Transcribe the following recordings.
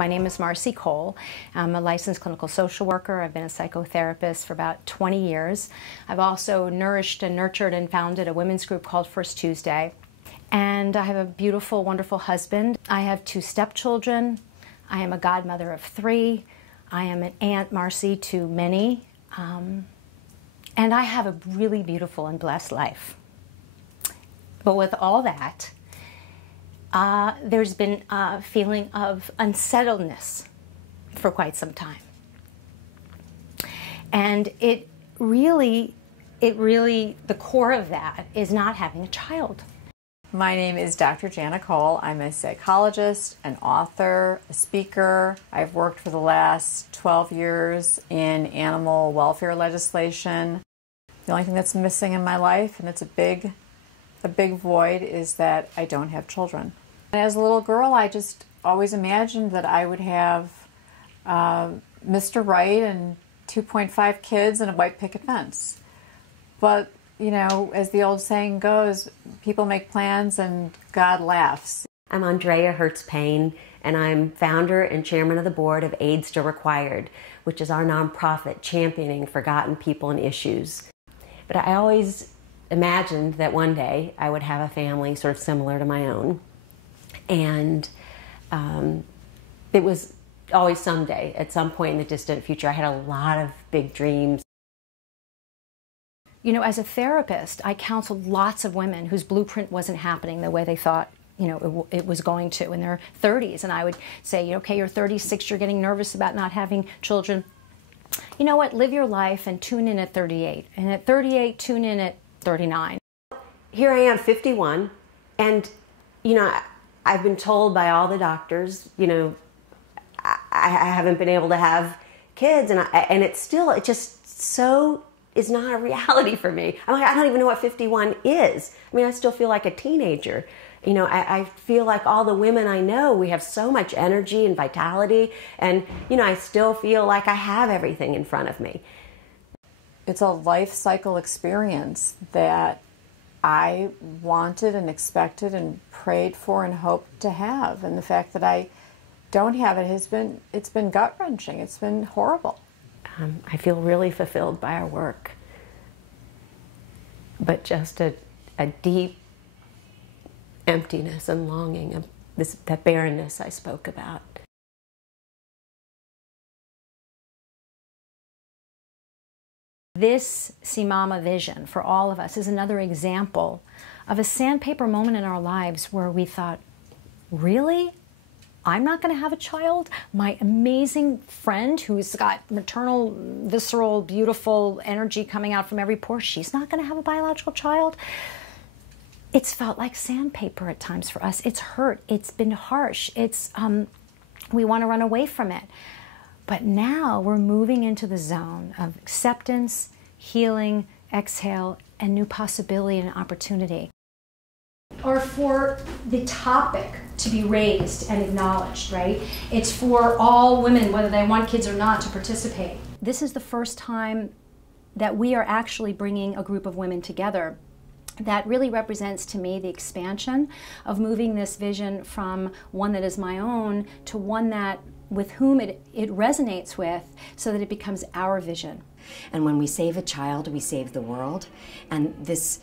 My name is Marcy Cole. I'm a licensed clinical social worker. I've been a psychotherapist for about 20 years. I've also nourished and nurtured and founded a women's group called First Tuesday. And I have a beautiful, wonderful husband. I have 2 stepchildren. I am a godmother of 3. I am an Aunt Marcy to many. And I have a really beautiful and blessed life. But with all that, there's been a feeling of unsettledness for quite some time. And it really, the core of that is not having a child. My name is Dr. Jana Cole. I'm a psychologist, an author, a speaker. I've worked for the last 12 years in animal welfare legislation. The only thing that's missing in my life, and it's a big void, is that I don't have children. And as a little girl, I just always imagined that I would have Mr. Right and 2.5 kids and a white picket fence. But, you know, as the old saying goes, people make plans and God laughs. I'm Andrea Hertz-Payne, and I'm founder and chairman of the board of AIDS Still Required, which is our nonprofit championing forgotten people and issues. But I always imagined that one day I would have a family sort of similar to my own. And it was always someday, at some point in the distant future. I had a lot of big dreams. You know, as a therapist, I counseled lots of women whose blueprint wasn't happening the way they thought, you know, it was going to in their 30s. And I would say, okay, you're 36, you're getting nervous about not having children. You know what, live your life and tune in at 38. And at 38, tune in at 39. Here I am, 51, and, you know, I've been told by all the doctors, you know, I haven't been able to have kids, and it's just so is not a reality for me. I'm like, I don't even know what 51 is. I mean, I still feel like a teenager. You know, I feel like all the women I know, we have so much energy and vitality, and, you know, I still feel like I have everything in front of me. It's a life cycle experience that I wanted and expected and prayed for and hoped to have. And the fact that I don't have it it's been gut-wrenching. It's been horrible. I feel really fulfilled by our work, but just a deep emptiness and longing of that barrenness I spoke about. This CMomA vision for all of us is another example of a sandpaper moment in our lives where we thought, really? I'm not going to have a child? My amazing friend who's got maternal, visceral, beautiful energy coming out from every pore, she's not going to have a biological child? It's felt like sandpaper at times for us. It's hurt. It's been harsh. We want to run away from it. But now we're moving into the zone of acceptance, healing, exhale, and new possibility and opportunity. Or for the topic to be raised and acknowledged, right? It's for all women, whether they want kids or not, to participate. This is the first time that we are actually bringing a group of women together. That really represents to me the expansion of moving this vision from one that is my own to one that with whom it resonates with, so that it becomes our vision. And when we save a child, we save the world. And this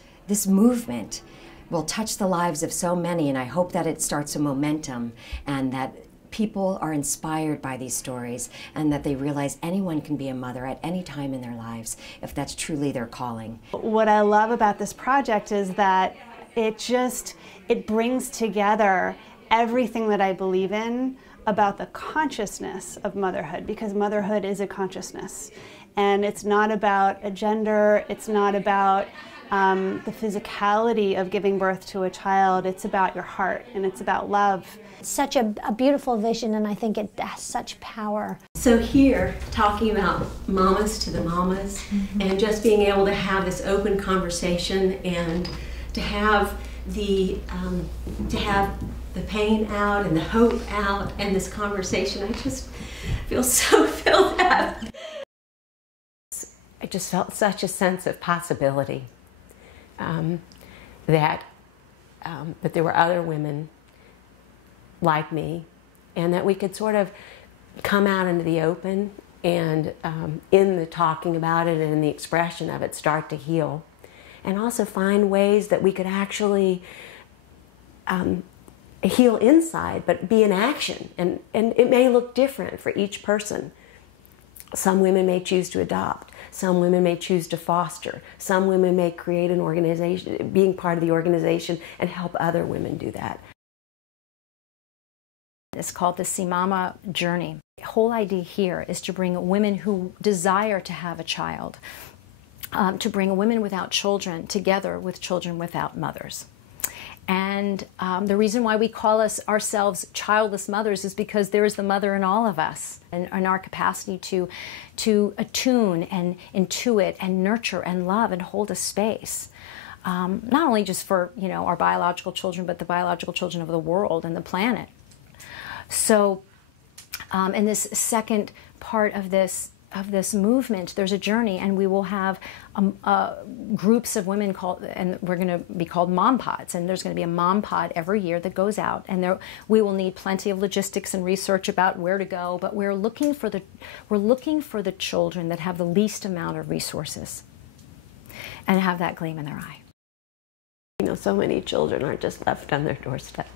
movement will touch the lives of so many, and I hope that it starts a momentum and that people are inspired by these stories and that they realize anyone can be a mother at any time in their lives if that's truly their calling. What I love about this project is that it brings together everything that I believe in about the consciousness of motherhood, because motherhood is a consciousness. And it's not about a gender, it's not about the physicality of giving birth to a child, it's about your heart and it's about love. It's such a beautiful vision, and I think it has such power. So here, talking about mamas to the mamas, and just being able to have this open conversation and to have the pain out and the hope out and this conversation, I just feel so filled up. I just felt such a sense of possibility, that there were other women like me and that we could sort of come out into the open and in the talking about it and in the expression of it start to heal, and also find ways that we could actually heal inside but be in action, and it may look different for each person. Some women may choose to adopt, some women may choose to foster, some women may create an organization, being part of the organization, and help other women do that. It's called the CMomA journey. The whole idea here is to bring women who desire to have a child, to bring women without children together with children without mothers. And the reason why we call ourselves childless mothers is because there is the mother in all of us, and our capacity to attune and intuit and nurture and love and hold a space. Not only just for, you know, our biological children, but the biological children of the world and the planet. So in this second part of this movement, there's a journey, and we will have groups of women called, and we're going to be called mom pods, and there's going to be a mom pod every year that goes out, and we will need plenty of logistics and research about where to go, but we're looking for the children that have the least amount of resources and have that gleam in their eye. You know, so many children are just left on their doorstep.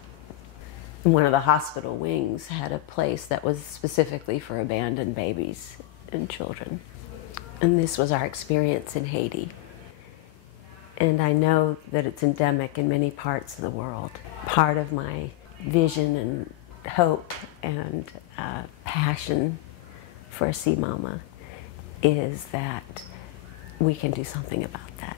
One of the hospital wings had a place that was specifically for abandoned babies and children. And this was our experience in Haiti. And I know that it's endemic in many parts of the world. Part of my vision and hope and passion for CMomA is that we can do something about that.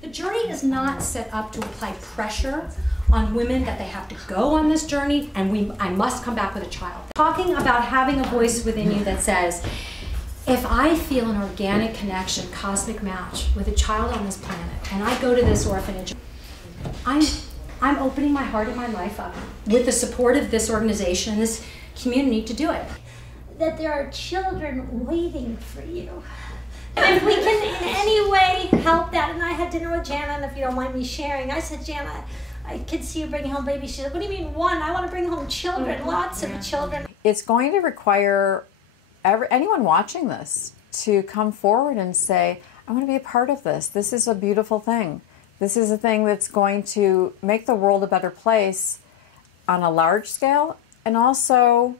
The journey is not set up to apply pressure on women that they have to go on this journey and I must come back with a child. Talking about having a voice within you that says, if I feel an organic connection, cosmic match with a child on this planet, and I go to this orphanage, I'm opening my heart and my life up with the support of this organization and this community to do it. That there are children waiting for you. And if we can in any way help that, and I had dinner with Jana, and if you don't mind me sharing, I said, Jana, I can see you bringing home babies. She said, what do you mean one? I want to bring home children, lots of children. It's going to require anyone watching this to come forward and say, I want to be a part of this. This is a beautiful thing. This is a thing that's going to make the world a better place on a large scale and also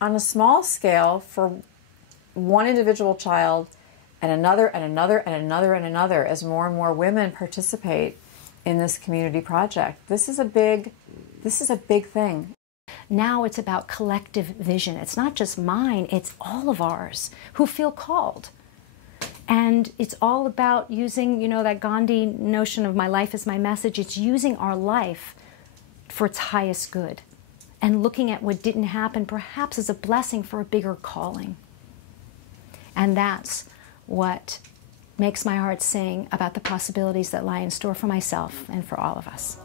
on a small scale for one individual child and another and another and another and another as more and more women participate in this community project. This is a big thing. Now it's about collective vision. It's not just mine, it's all of ours who feel called. And it's all about using, you know, that Gandhi notion of my life is my message. It's using our life for its highest good and looking at what didn't happen perhaps as a blessing for a bigger calling. And that's what makes my heart sing about the possibilities that lie in store for myself and for all of us.